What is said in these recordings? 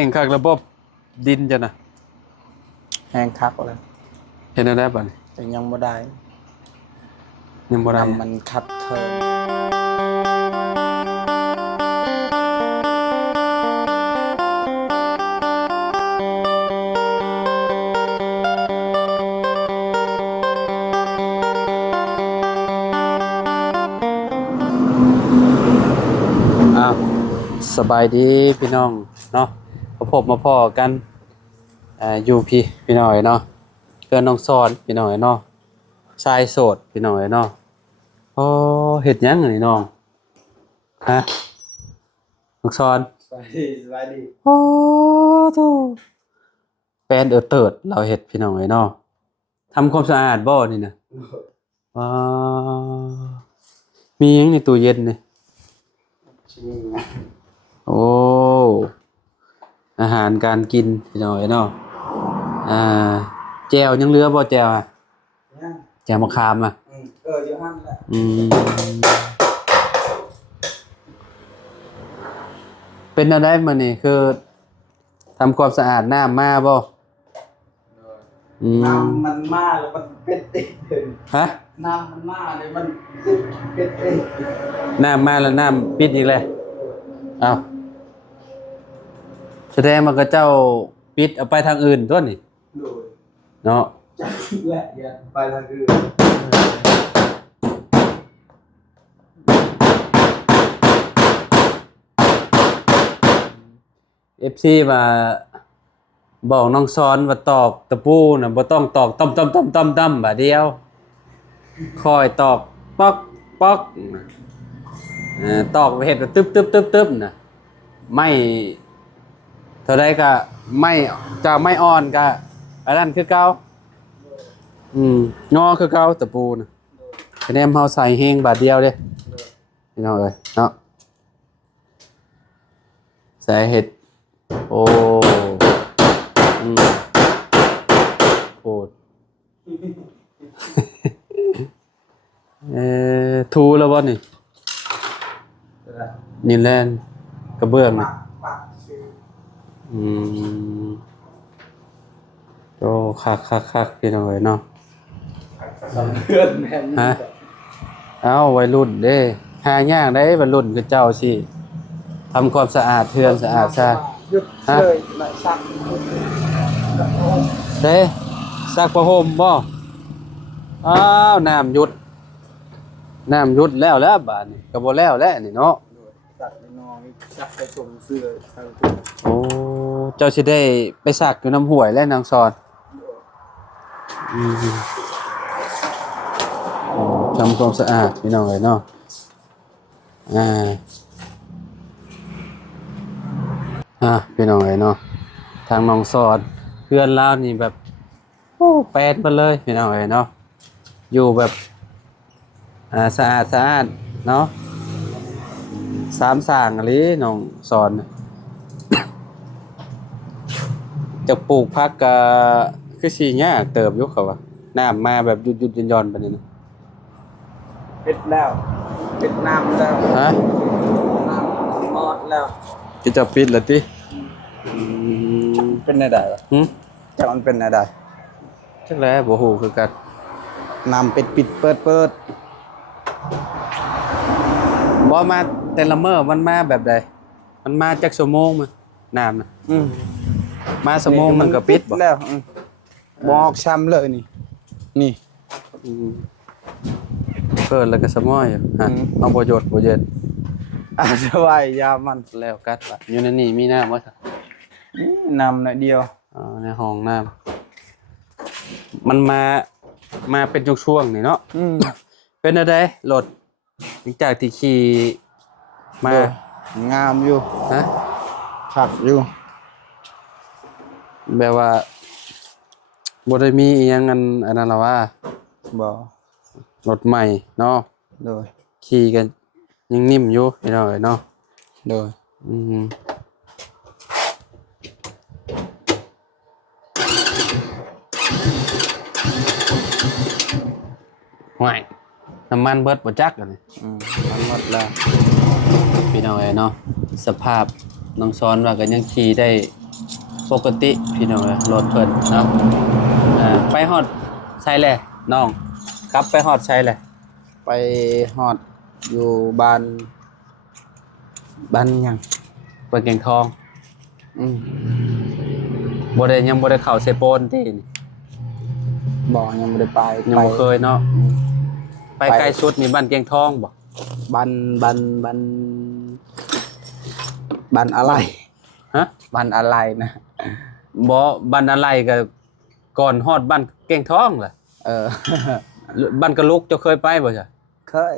แห่งคักระบบดินจ้ะนะแห้งคักเลยเห็นได้ป่ะแต่ยังบ่ได้ยังบ่ได้มันคัดเทิงสบายดีพี่น้องเนาะพบมาพ่อกันอยู่พี่น้อยเนาะเพื่อนน้องซอนพี่น้อยเนาะชายโสดพี่น้อยเนาะโอ้เฮ็ดหยังนี่น้องฮะน้องซอนสบายดีโอ้โธ่แฟนเติร์ดเราเฮ็ดพี่น้อยเนาะทำความสะอาดบ่นี่นะว้ามีหยังในตู้เย็นนี่โอ้อาหารการกินพี่น้อยเนาะแจวยังเหลือบ่แจวแจวมะขามอยู่หั่นแหละเป็นอะไรมื้อนี้คือทำความสะอาดน้ำมาบ่น้ำมันมาแล้วมันเป็ดเองฮะน้ำมันมาเลยมันเป็ดเองน้ำมาแล้วน้ำปิดอีกแล้วอ้าวแสดงว่าก็เจ้าปิดเอาไปทางอื่นตัวนี่เนาะจักแหละอย่าไปทางอื่นFC มาบอกน้องซ้อนว่าตอกตะปูน่ะบ่ต้องตอกต้อมๆๆๆบาดเดียวคอยตอกป๊อกตอกเฮ็ดแบบตึ๊บๆๆๆน่ะไม่เท่าใดก็ไม่จะไม่อ่อนก็อันนั้นคือเก่างอคือเก่าตะปูน่ะคะแนนเฮาใส่แฮงบาดเดียวเด้พี่น้องเอ้ยเนาะใส่เฮ็ดโอ้โอ้ทูแล้วบ่นี่นี่แลนกระเบื้องนี่โอ้คักพี่น้องเอ้ยเนาะเพื่อนแม่นฮะเอ้าวัยรุ่นเด้หายากได้วัยรุ่นคือเจ้าสิทำความสะอาดเทือนสะอาดซะหยุดเลยหน่อยซักเด้ซักผ้าห่มบ่อ้าวน้ำหยุดแล้วบาดนี้ก็บ่แล้วนี่เนาะซักน้องซักไปส่งเสื้อโอ้เจ้าสิได้ไปซักอยู่น้ำห้วยและนางซอนทำความสะอาดพี่น้องเอ้ยเนาะพี่น้องเอ้ยเนาะทางน้องซอนเพื่อนลาวนี่แบบโอ้แปลนไปเลยพี่น้องเอ้ยเนาะอยู่แบบสะอาดเนาะสามสร้างอะไรน้องสอนจะปลูกผักก็คือสิยากเติบอยู่เขาว่าน้ำมาแบบหยุดย่อนๆปานนี้นะเป็ดแล้วเป็ดน้ำแล้วฮะน้ำมอดแล้วจะปิดแล้วติเป็นได้ล่ะจะมันเป็นได้จักแล้วบ่ฮู้คือกันน้ำเป็ดปิดเปิดบ่มาแต่ละมื้อมันมาแบบใดมันมาจักชั่วโมงมั้ยน้ำน่ะมาชั่วโมงมันก็ปิดบ่แล้วบอกช้ำเลยนี่เปิดแล้วก็สมอยอยู่เอาบ่หยดบ่เย็นสบายยามันแล้วกัดว่าอยู่ในนี่มีน้ำบ่ซะน้ำหน่อยเดียวในห้องน้ำมันมาเป็นช่วงๆนี่เนาะเป็นอะไรรถหลังจากที่ขี่มางามอยู่ฮะขับอยู่แบบว่าบ่ได้มีอีหยังอันนั้นล่ะว่าบ่รถใหม่เนาะโดยขี่กันยังนิ่มอยู่พี่น้อยเนาะโดยห่วยน้ำมันเบิดบ่จักอันนี้มันหมดแล้วพี่น้อยเนาะสภาพน้องซ้อนว่าก็ยังขี่ได้ ปกติพี่น้องเอ้ยรถเพิ่นเนาะไปฮอดใช่แหละน้องกลับไปฮอดใช่แหละ ไปฮอดอยู่บ้านหยัง เปิดเก่งทอง อืม ยังบ่ได้เข้าเซโปนตินี่ บ่ยังบ่ได้ไป ยังบ่เคยเนาะไปไกลสุดนี่บ้านเก่งทองบ่ บ้านอะไร ฮะ บ้านอะไรนะ บ่บ้านอะไรก็ก่อนฮอดบ้านเก่งทองล่ะ เออ บ้านกะลุกเจ้าเคยไปบ่จ้ะ เคย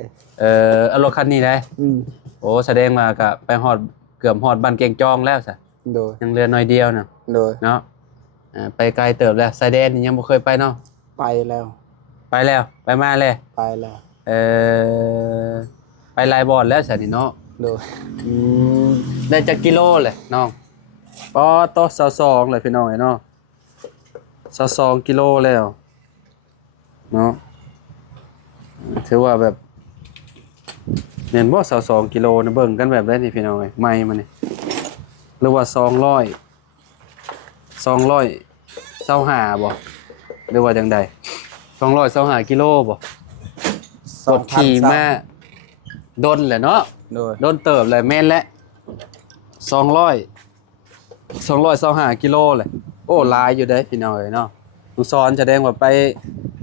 เอารถคันนี้ได้ อืม โอ้แสดงมาก็ไปฮอดเกือบฮอดบ้านเก่งจองแล้วซะ โดย ยังเหลือน้อยเดียวน่ะ โดย เนาะไปไกลเติบแล้วสายแดนนี่ยังบ่เคยไปเนาะ ไปแล้ว ไปแล้วไปมาแล้ว ไปแล้ว ไปหลายบ่อนแล้วซะนี่เนาะ โดย ได้จักกิโลเลยน้องปอโต22เลยพี่น้องไอ้เนาะ22กิโลแล้วเนาะถือว่าแบบเห็นบ่22กิโลนะเบิ่งกันแบบได้นี่พี่น้องเอ้ยไม้มันนี่หรือว่า225บ่หรือว่าจังใด225กิโลบ่กดขี่มาดนแหละเนาะ โดย โดนเติบเลยแม่นและ225กิโลเลยโอ้ลายอยู่ได้พี่น้องเอ้ยเนาะลูกศรแสดงว่าไป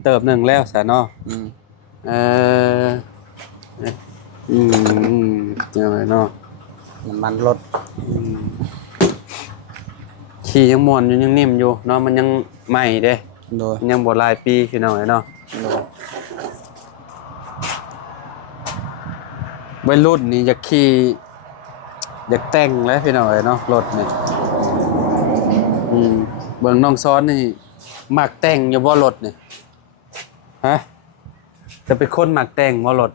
เติบหนึ่งแล้วซะเนาะ อืม เออจังไดเนาะ น้ำมันรถ ขี่ยังม่วนอยู่ยังนิ่มอยู่เนาะมันยังใหม่เด้ โดย มันยังบ่หลายปีพี่น้องเอ้ยเนาะ โดย วัยรุ่นนี่อยากขี่อยากแต่งแล้วพี่น้องเอ้ยเนาะรถนี่เบิ่งน้องซ้อนนี่มักแต่งอยู่บ่รถนี่ฮะจะเป็นคนมักแต่งบ่รถ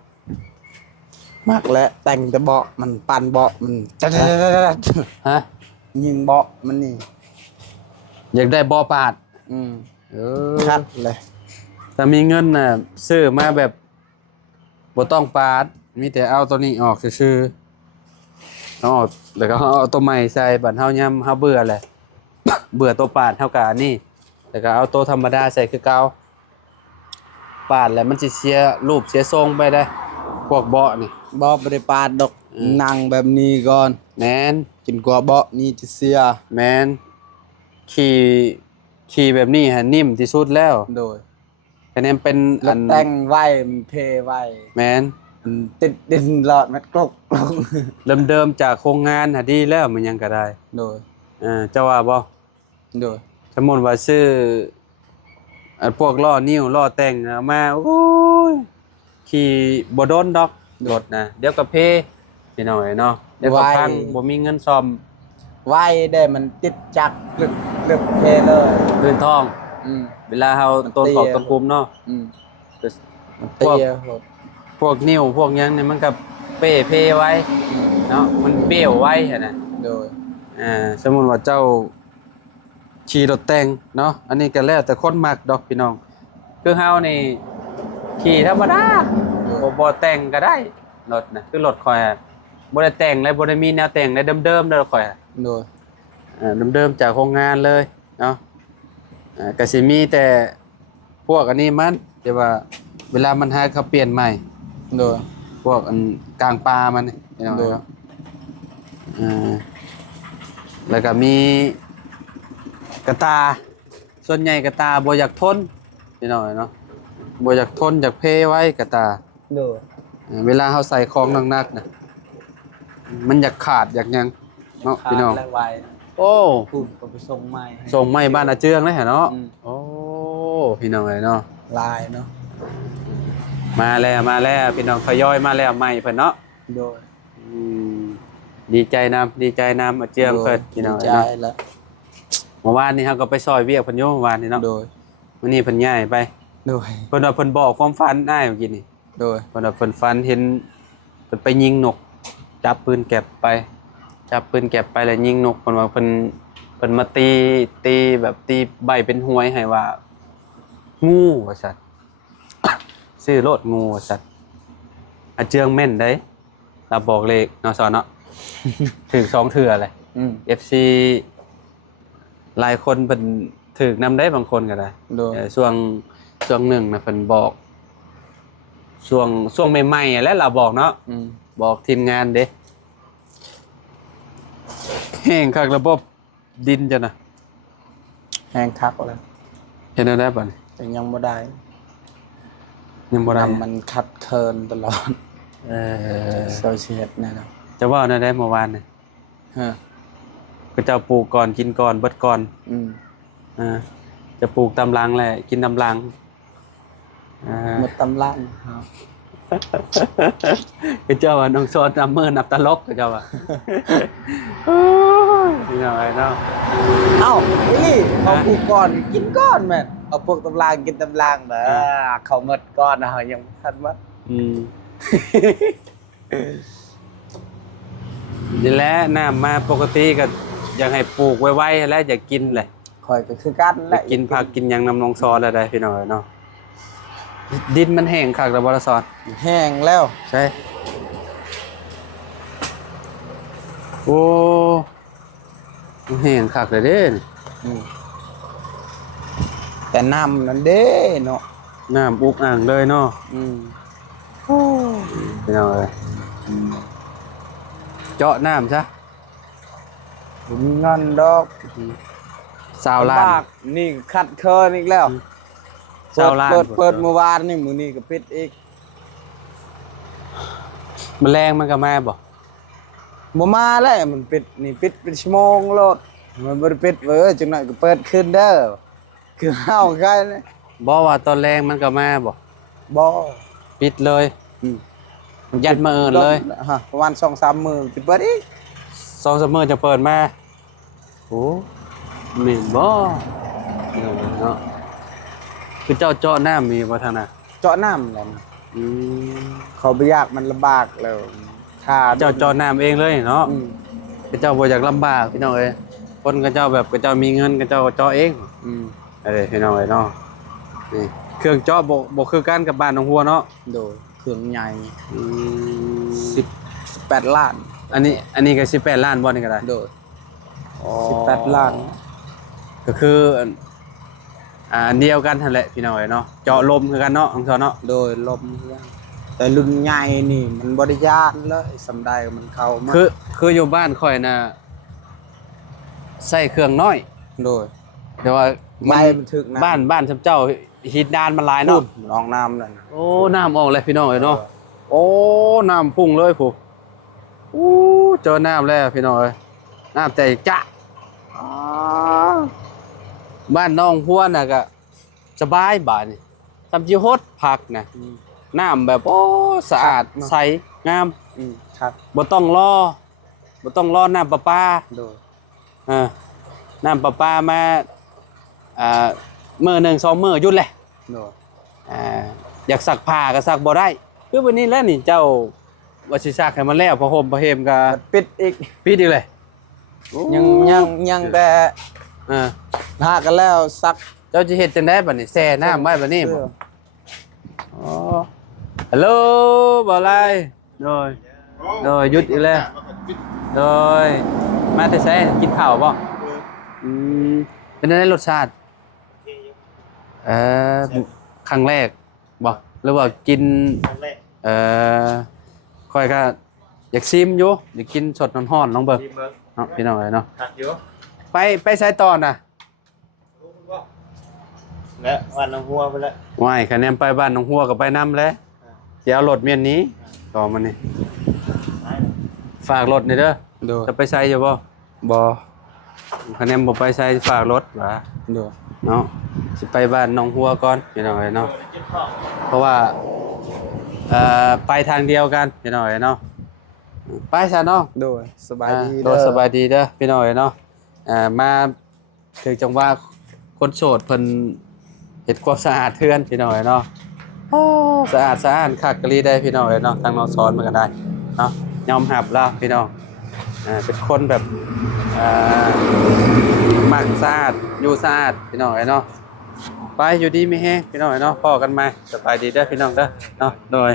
มากแล้วแต่งแต่เบาะมันปั่นเบาะมันจัด ฮะ ยิงเบาะมันนี่ อยากได้บ่ปาด อืม เอ ชัดเลย แต่มีเงินน่ะซื้อมาแบบบ่ต้องปาดมีแต่เอาตัวนี้ออกซื่อๆเอาออกแล้วก็เอาตัวใหม่ใส่บัดเฮายามเฮาเบื่อแหละ เบื่อตัวปาดเฮาก็อันนี้แล้วก็เอาตัวธรรมดาใส่คือเก่าปาดแล้วมันสิเสียรูปเสียทรงไปได้พวกเบาะนี่ เบาะบ่ได้ปาดดอกนั่งแบบนี้ก่อน แม่น กินกว่าเบาะนี่จะเสีย แม่นขี่แบบนี้ฮะนิ่มที่สุดแล้ว โดย คะแนนเป็น ร อั ถ น แต่งไว้มันเทไว้ แม่น มันติดดินหลอดมันกลก เดิมจากโครงงานหาดีแล้วมันยังก็ได้ โดย เจ้าว่าบ่ โดย สมมุติว่าซื้อพวกล้อนิ้วล้อแต่งเอามาโอ้ยขี่บ่โดนดอกรถนะเดี๋ยวก็เพพี่น้อยเนาะเดี๋ยวก็พังบ่มีเงินซ่อม ไว้ได้มันติดจักรลึกเทเลย พื้นทอง อืม เวลาเฮาต้นขอบตะกุมเนาะ อืมมัน พวก เตี้ยโหด พวกนิ้วพวกหยังนี่มันก็เพไว้เนาะมันเบี้ยวไว้หั่นน่ะ โดย สมมุติว่าเจ้าขี่รถแต่งเนาะอันนี้ก็แล้วแต่คนมักดอกพี่น้องคือเฮานี่ขี่ธรรมดาบ่แต่งก็ได้รถนะคือรถข่อยอะบ่ได้แต่งเลยบ่ได้มีแนวแต่งเลยเดิมๆเลยข่อยอะ โดย เดิมๆจากโรงงานเลยเนาะก็สิมีแต่พวกอันนี้มันแต่ว่าเวลามันหาเขาเปลี่ยนใหม่ โดย พวกอันกลางปลามันนี่พี่น้อง โดย เนาะแล้วก็มีกระตาส่วนใหญ่กระตาบ่อยากทนพี่น้องเนาะบ่อยากทนอยากเพไว้กระตา โดย เวลาเฮาใส่ของหนักๆนะมันอยากขาดอยากหยังเนาะพี่น้อง ขาดและไว้ โอ้ พูดก็ไปส่งไม้ ส่งไม้บ้านอาเจืองเลยเหรอเนาะ อืม โอ้พี่น้องเอ้ยเนาะ ลายเนาะ มาแล้วพี่น้องทยอยมาแล้วใหม่เพิ่นเนาะ โดย อืมดีใจนำอาเจืองเพิ่นพี่น้อง ดี เอ้ย ใจ เนาะ แล้ว เมื่อวานนี้เฮาก็ไปซอยเวียกเพิ่นอยู่เมื่อวานนี้เนาะ โดย วันนี้เพิ่นย้ายไป โดย เพิ่นว่าเพิ่นบอกความฝันอ้ายเมื่อกี้นี่ โดย เพิ่นว่าเพิ่นฝันเห็นเพิ่นไปยิงนกจับปืนแก็บไปแล้วยิงนกเพิ่นว่าเพิ่นมาตีแบบตีใบเป็นหวยให้ว่างูว่าซั่น ชื่อโลดงูว่าซั่นอาเจืองแม่นได้เราบอกเลขเนาะสอนเนาะ ถึง2เทื่อเลย อืม FC หลายคนเป็นถึกนำได้บางคนก็ได้ โดย ช่วงหนึ่งนะเพิ่นบอกช่วงใหม่ๆแล้วเราบอกเนาะบอกทีมงานเด้แห้งคักระบบดินจ้ะนะ แห้งคักแล้ว เห็นได้ป่ะนี่ แต่ยังบ่ได้ ยังบ่ได้ น้ำมันคัดเคินตลอด เออ โซเชียลแน่นอน จะว่าได้เมื่อวานนี่ ฮะ ก็จะปลูกก่อนกินก่อนเบิดก่อน จะปลูกตำลังแหละกินตำลัง หมดตำลังครับ ก็เจ้าว่าน้องโซนนับมือนับตลกก็เจ้าว่านี่หน่อยเนาะ เอ้านี่เขาปลูกก่อนกินก่อนแม่นเอาพวกตำลังกินตำลังเด้อเขาหมดก่อนนะยังทันว่า นี่แหละน้ำมาปกติก็อยากให้ปลูกไว้ๆแล้วอยากกินแหละ คอยก็คือกันแหละ กินผักกินหยังนำน้องซอนอะไรพี่น้อยเนาะดินมันแห้งคักแล้วบ่ละซอน แห้งแล้ว ใช่โอ้มันแห้งคักเลยเด้นี่ แต่น้ำนั่นเด้เนาะ น้ำอุกอ่างเลยเนาะพี่น้อยเจาะน้ำซะ ผมมีเงินดอก 20 ล้าน ลำบกนี่คัดเคินอีกแล้ว 20 ล้าน เปิดเมื่อวานนี่มื้อนี้ก็ปิดอีก แมลงมันก็มาบ่ บ่มาแล้วมันปิดนี่ปิดเป็นชั่วโมงโลดมันบ่ได้ปิดเว้ยจังหน่อยก็เปิดขึ้นเด้อคือเฮาใกล้เลย บ่ว่าตอนแรงมันก็มาบ่ บ่ ปิดเลยยัดมาเอินเลย ฮะประมาณ 2-3 มื้อสิเปิดอีก 2-3 มื้อจะเปิดมาโอ้แม่นบ่พี่น้องเนาะคือเจ้าเจาะน้ำมีบ่ทางน่ะ เจาะน้ำแล้ว อืม เขาบ่อยากมันลำบากแล้วค่า เจ้าเจาะน้ำเองเลยเนาะ อืม คือเจ้าบ่อยากลำบากพี่น้องเอ้ยคนก็เจ้าแบบก็เจ้ามีเงินก็เจ้าเจาะเอง พี่น้องเอ้ยเนาะนี่เครื่องเจาะบ่คือกันกับบ้านหนองหัวเนาะ โดยเครื่องใหญ่ อืม 18 ล้าน อันนี้ก็18 ล้านบ่นี่ก็ได้ โดย18 ล้าน ก็คืออันเดียวกันนั่นแหละพี่น้องเอ้ยเนาะเจาะลมคือกันเนาะของเจ้าเนาะ โดยลมเรื่องแต่รุ่นใหญ่นี่มันบริยานเลยสำใดมันเข้ามา คืออยู่บ้านข่อยน่ะใส่เครื่องน้อย โดย แต่ว่า ไม่มันถึกนะ บ้านเจ้าหินดานมันหลายเนาะ ลองน้ำนั่น โอ้น้ำออกเลยพี่น้องเอ้ยเนาะโอ้น้ำพุ่งเลยผู้อู้เจอน้ำแล้วพี่น้องเอ้ยน้ำใจจะบ้านน้องหัวน่ะก็สบายบ้านนี่ทำจิโฮดผักนะน้ำแบบโอ้สะอาดใสงาม ครับ บ่ต้องรอน้ำประปา โดย น้ำประปามามื้อ1 2มื้อหยุดแหละ โดย อยากซักผ้าก็ซักบ่ได้คือวันนี้แล้วนี่เจ้าว่าสิซักให้มันแล้วพอห่มพอเฮมก็ ปิดอีก ปิดอีกเลย ยังแต่ อ่า หากันแล้วซัก เจ้าสิเฮ็ดจังได๋บัดนี้แช่น้ำไว้บัดนี้บ่อ๋อฮัลโหลบ่ไรโดยหยุดอีกแล้วโดยมาแต่ไสกินข้าวบ่เป็นไงรสชาติครั้งแรกบ่หรือว่ากินค่อยก็อยากซิมอยู่อยากกินสดร้อนๆน้องเบิ่งเนาะพี่น้องเอ้ยเนาะไปไสต่อน่ะ และวันน้องหัวไปแล้ว ว่ายคะแนนไปบ้านหนองหัวก็ไปนํแล้วสิเอารถเมียนนี้ต่อมานี่ฝากรถนี่เด้อ โดย จะไปใส่อยู่บ่ บ่ คะแนนบ่ไปใส่ฝากรถว่า โดย เนาะสิไปบ้านหนองหัวก่อนพี่น้องเอ้ยเนาะเพราะว่าไปทางเดียวกันพี่น้องเอ้ยเนาะไปซะเนาะ โดยสบายดี โดยสบายดีเด้อพี่น้องเอ้ยเนาะมาถึงจังว่าคนโสดเพิ่นเฮ็ดความสะอาดเทือนพี่น้องเอ้ยเนาะโอ้สะอาดคักกะลีได้พี่น้องเอ้ยเนาะทางน้องสอนมันก็ได้เนาะยอมรับแล้วพี่น้องเป็นคนแบบมักสะอาดอยู่สะอาดพี่น้องเอ้ยเนาะไปอยู่ดีมีแฮงพี่น้องเอ้ยเนาะพ้อกันใหม่สบายดีเด้อพี่น้องเด้อเนาะโดย